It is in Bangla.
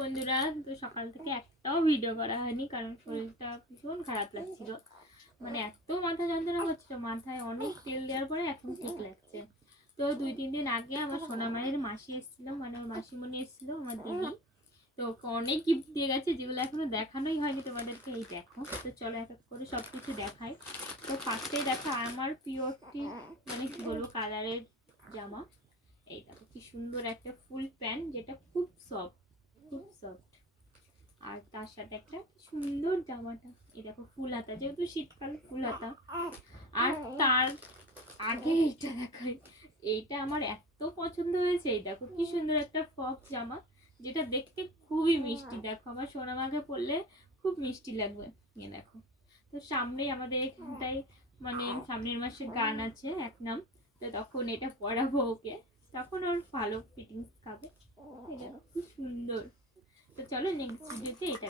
বন্ধুরা, তো সকাল থেকে একটাও ভিডিও করা হয়নি কারণ শরীরটা ভীষণ খারাপ লাগছিল। মানে এত মাথা যন্ত্রণা করছিল, মাথায় অনেক তেল দেওয়ার পরে এখন ঠিক লাগছে। তো 2-3 দিন আগে আমার সোনামায়ের মাসি এসেছিল, মানে আমার মাসিমণি এসেছিল, আমার দিদি। তো ওকে অনেক গিফট দিয়ে গেছে, যেগুলো এখনো দেখানোই হয়নি তোমাদেরকে। এই দেখো, তো চলো এক এক করে সব কিছু দেখাই। তো ফার্স্টেই দেখো আমার পিওরটি, মানে কি বলবো, কালারের জামা। এই দেখো কি সুন্দর একটা ফুল প্যান্ট, যেটা খুব সফট, খুব সফট। আর তার সাথে একটা সুন্দর জামাটা, এই দেখো ফুল হাতা, যেহেতু শীতকাল ফুল হাতা। আর তার আগে এইটা দেখাই, এইটা আমার এত পছন্দ হয়েছে। এই দেখো কি সুন্দর একটা ফক জামা, যেটা দেখতে খুবই মিষ্টি। দেখো আমার সোনামাকে পরলে খুব মিষ্টি লাগবে। এ দেখো, তো সামনেই আমাদের এখানটায় মানে সামনের মাসে গান আছে এক নাম, তো তখন এটা পরাবো ওকে, তখন ওর ভালো ফিটিংস খাবে। এটা খুব সুন্দর। তো চলো নেক্সট ভিডিওতে এটা